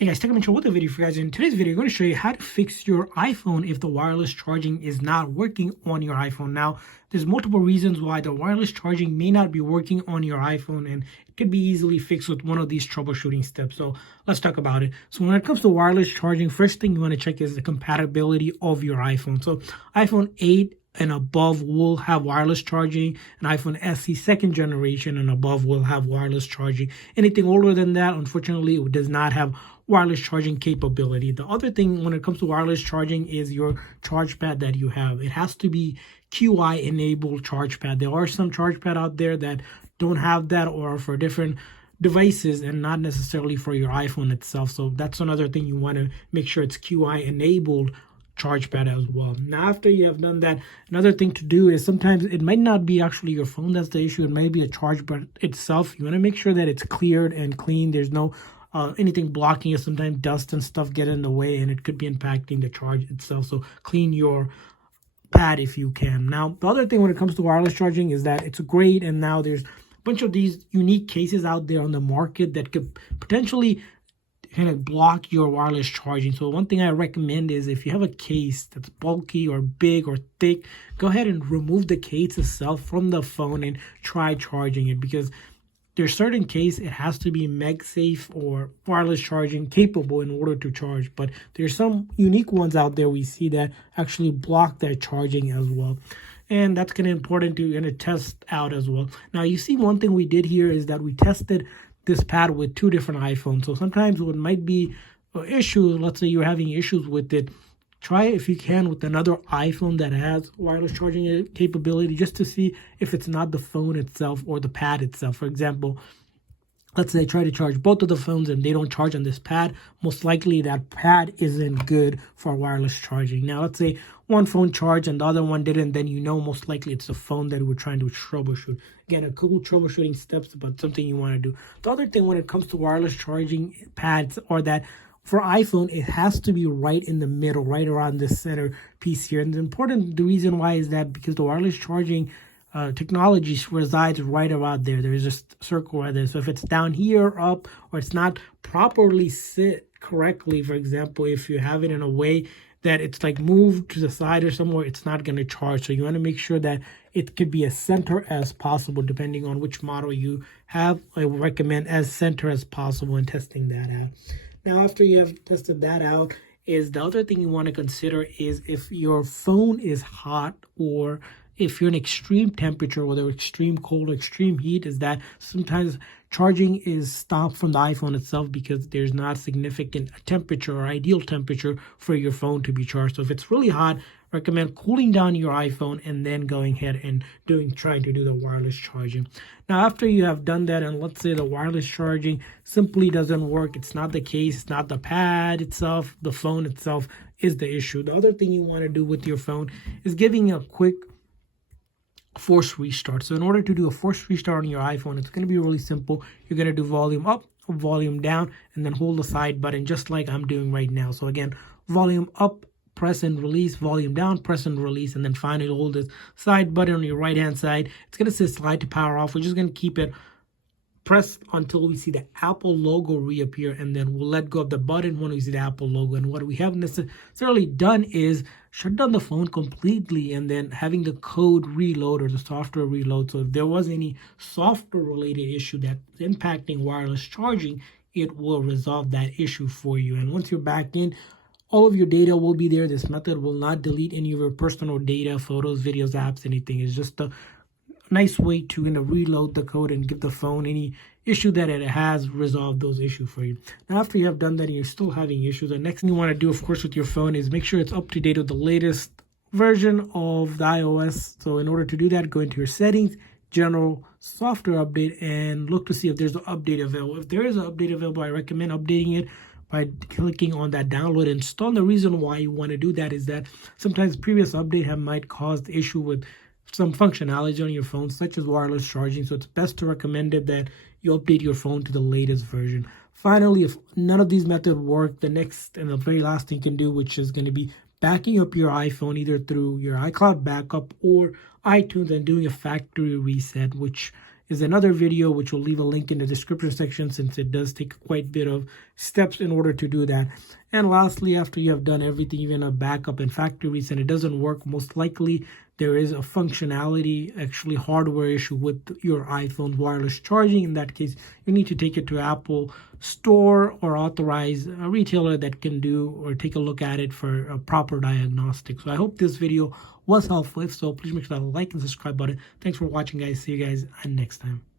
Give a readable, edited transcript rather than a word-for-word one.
Hey guys, Tech with a video for you guys. In today's video, I'm going to show you how to fix your iPhone if the wireless charging is not working on your iPhone. Now, there's multiple reasons why the wireless charging may not be working on your iPhone, and it could be easily fixed with one of these troubleshooting steps. So let's talk about it. So when it comes to wireless charging, first thing you want to check is the compatibility of your iPhone. So iPhone 8 and above will have wireless charging, and iPhone SE second generation and above will have wireless charging. Anything older than that, unfortunately, it does not have wireless charging capability. The other thing when it comes to wireless charging is your charge pad that you have. It has to be QI enabled charge pad. There are some charge pad out there that don't have that or for different devices and not necessarily for your iPhone itself. So that's another thing you want to make sure it's QI enabled charge pad as well. Now, after you have done that, another thing to do is sometimes it might not be actually your phone that's the issue. It may be a charge pad itself. You want to make sure that it's cleared and clean. There's no anything blocking it. Sometimes dust and stuff get in the way and it could be impacting the charge itself. So clean your pad if you can. Now, the other thing when it comes to wireless charging is that it's great, and now there's a bunch of these unique cases out there on the market that could potentially kind of block your wireless charging. So one thing I recommend is if you have a case that's bulky or big or thick, go ahead and remove the case itself from the phone and try charging it, because there's certain case it has to be MagSafe or wireless charging capable in order to charge, but there's some unique ones out there we see that actually block that charging as well, and that's kind of important to test out as well. Now, you see, one thing we did here is that we tested this pad with two different iPhones. So sometimes what might be an issue, let's say you're having issues with it, try it if you can with another iPhone that has wireless charging capability, just to see if it's not the phone itself or the pad itself. For example, let's say I try to charge both of the phones and they don't charge on this pad. Most likely that pad isn't good for wireless charging. Now, let's say one phone charged and the other one didn't, then most likely it's the phone that we're trying to troubleshoot. Again, a cool troubleshooting steps, but something you want to do. The other thing when it comes to wireless charging pads are that for iPhone, it has to be right in the middle, right around the center piece here. And the reason why is that because the wireless charging technology resides right around there. There's just a circle right there. So if it's down here, up, or it's not properly sit correctly, for example, if you have it in a way that it's like moved to the side or somewhere, it's not going to charge. So you want to make sure that it could be as center as possible, depending on which model you have. I would recommend as center as possible in testing that out. Now, after you have tested that out, is the other thing you want to consider is if your phone is hot, or if you're in extreme temperature, whether extreme cold or extreme heat, is that sometimes charging is stopped from the iPhone itself because there's not significant temperature or ideal temperature for your phone to be charged. So if it's really hot, recommend cooling down your iPhone and then going ahead and trying to do the wireless charging. Now, after you have done that, and let's say the wireless charging simply doesn't work, it's not the case, it's not the pad itself, the phone itself is the issue. The other thing you want to do with your phone is giving a quick force restart. So in order to do a force restart on your iPhone, it's going to be really simple. You're going to do volume up, volume down, and then hold the side button just like I'm doing right now. So again, volume up, press and release, volume down, press and release, and then finally hold the side button on your right hand side. It's going to say slide to power off. We're just going to keep it pressed until we see the Apple logo reappear, and then we'll let go of the button when we see the Apple logo. And what we haven't necessarily done is shut down the phone completely and then having the code reload or the software reload. So if there was any software related issue that's impacting wireless charging, it will resolve that issue for you. And once you're back in, all of your data will be there. This method will not delete any of your personal data, photos, videos, apps, anything. It's just a nice way to reload the code and give the phone any issue that it has, resolve those issues for you. Now, after you have done that and you're still having issues, the next thing you want to do, of course, with your phone is make sure it's up to date with the latest version of the iOS. So in order to do that, go into your settings, general software update, and look to see if there's an update available. If there is an update available, I recommend updating it by clicking on that download and install. The reason why you want to do that is that sometimes previous update might cause the issue with some functionality on your phone, such as wireless charging. So it's best to recommend it that you update your phone to the latest version. Finally, if none of these methods work, the next and the very last thing you can do, which is going to be backing up your iPhone either through your iCloud backup or iTunes and doing a factory reset, which is another video, which will leave a link in the description section, since it does take quite a bit of steps in order to do that. And lastly, after you have done everything, even a backup and factory reset, it doesn't work, most likely there is a functionality, actually hardware issue with your iPhone's wireless charging. In that case, you need to take it to Apple Store or authorize a retailer that can do or take a look at it for a proper diagnostic. So I hope this video was helpful. If so, please make sure to like and subscribe button. Thanks for watching, guys. See you guys next time.